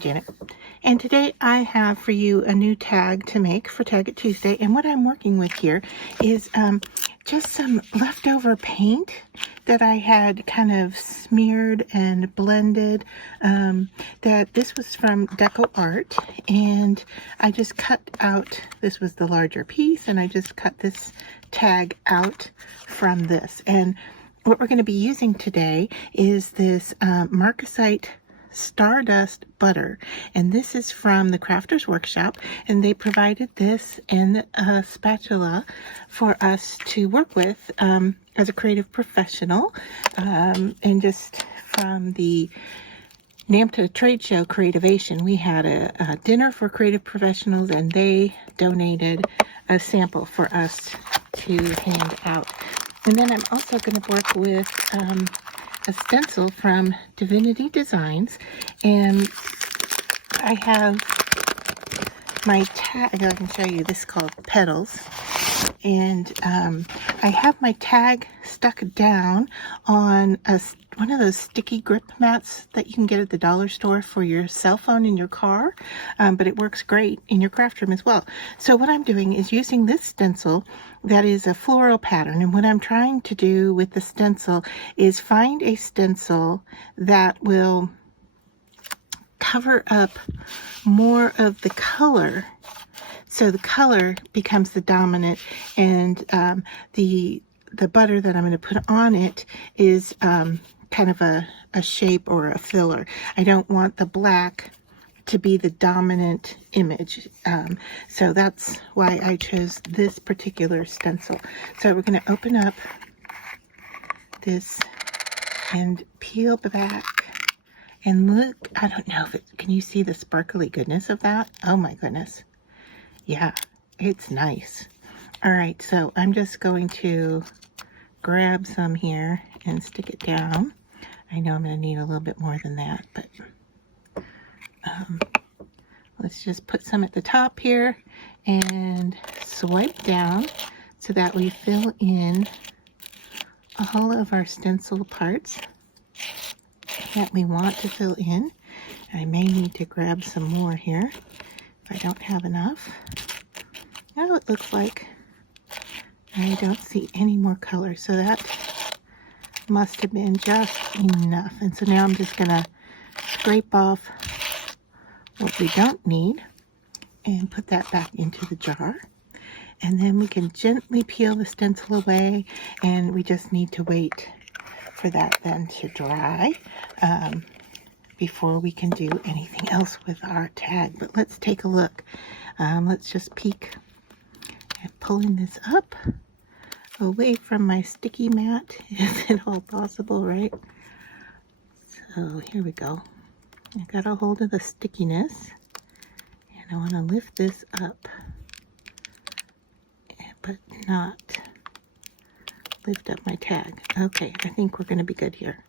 Janet, and today I have for you a new tag to make for Tag It Tuesday. And what I'm working with here is just some leftover paint that I had kind of smeared and blended. That this was from Deco Art, and I just cut out, this was the larger piece, and I just cut this tag out from this. And what we're going to be using today is this Marcasite Stardust butter, and this is from the Crafters Workshop, and they provided this and a spatula for us to work with as a creative professional, and just from the NAMTA trade show Creativation, we had a dinner for creative professionals, and they donated a sample for us to hand out. And then I'm also going to work with a stencil from Divinity Designs, and I have my tag. I can show you this, called Petals, and I have my tag stuck down on one of those sticky grip mats that you can get at the dollar store for your cell phone in your car, but it works great in your craft room as well. So what I'm doing is using this stencil that is a floral pattern, and what I'm trying to do with the stencil is find a stencil that will cover up more of the color, so the color becomes the dominant, and the butter that I'm going to put on it is kind of a shape or a filler. I don't want the black to be the dominant image, so that's why I chose this particular stencil. So we're going to open up this and peel back, and look, I don't know if can you see the sparkly goodness of that? Oh my goodness. Yeah, it's nice. All right, so I'm just going to grab some here and stick it down. I know I'm going to need a little bit more than that, but let's just put some at the top here and swipe down so that we fill in all of our stencil parts that we want to fill in. I may need to grab some more here if I don't have enough. Now it looks like I don't see any more color, so that must have been just enough. And so now I'm just going to scrape off what we don't need and put that back into the jar. And then we can gently peel the stencil away, and we just need to wait for that then to dry before we can do anything else with our tag. But let's take a look. Let's just peek at pulling this up away from my sticky mat, if at all possible, right? So here we go. I got a hold of the stickiness, and I want to lift this up, but not lift up my tag. Okay, I think we're going to be good here.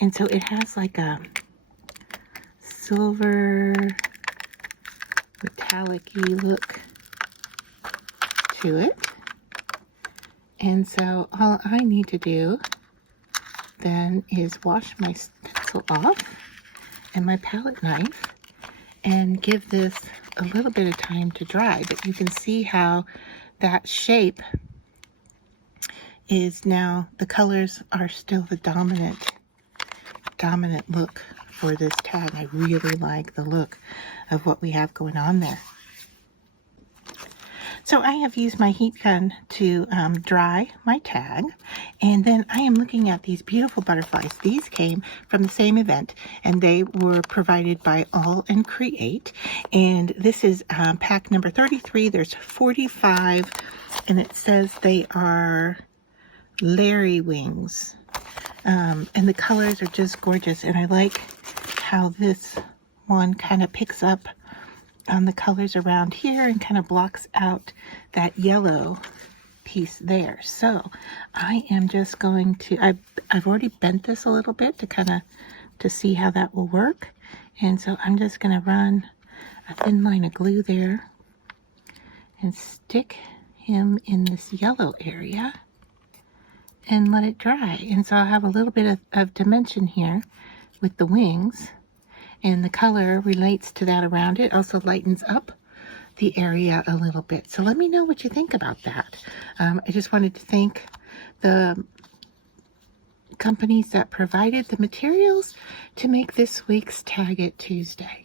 And so it has like a silver metallic-y look to it. And so all I need to do then is wash my stencil off and my palette knife and give this a little bit of time to dry. But you can see how that shape is now, the colors are still the dominant look for this tag. I really like the look of what we have going on there. So I have used my heat gun to dry my tag, and then I am looking at these beautiful butterflies. These came from the same event, and they were provided by All and Create, and this is pack number 33. There's 45, and it says they are Larry wings, and the colors are just gorgeous, and I like how this one kind of picks up on the colors around here and kind of blocks out that yellow piece there. So I am just going to, I've already bent this a little bit to see how that will work, and so I'm just going to run a thin line of glue there and stick him in this yellow area and let it dry. And so I'll have a little bit of dimension here with the wings, and the color relates to that around it. Also lightens up the area a little bit. So let me know what you think about that. I just wanted to thank the companies that provided the materials to make this week's Tag It Tuesday.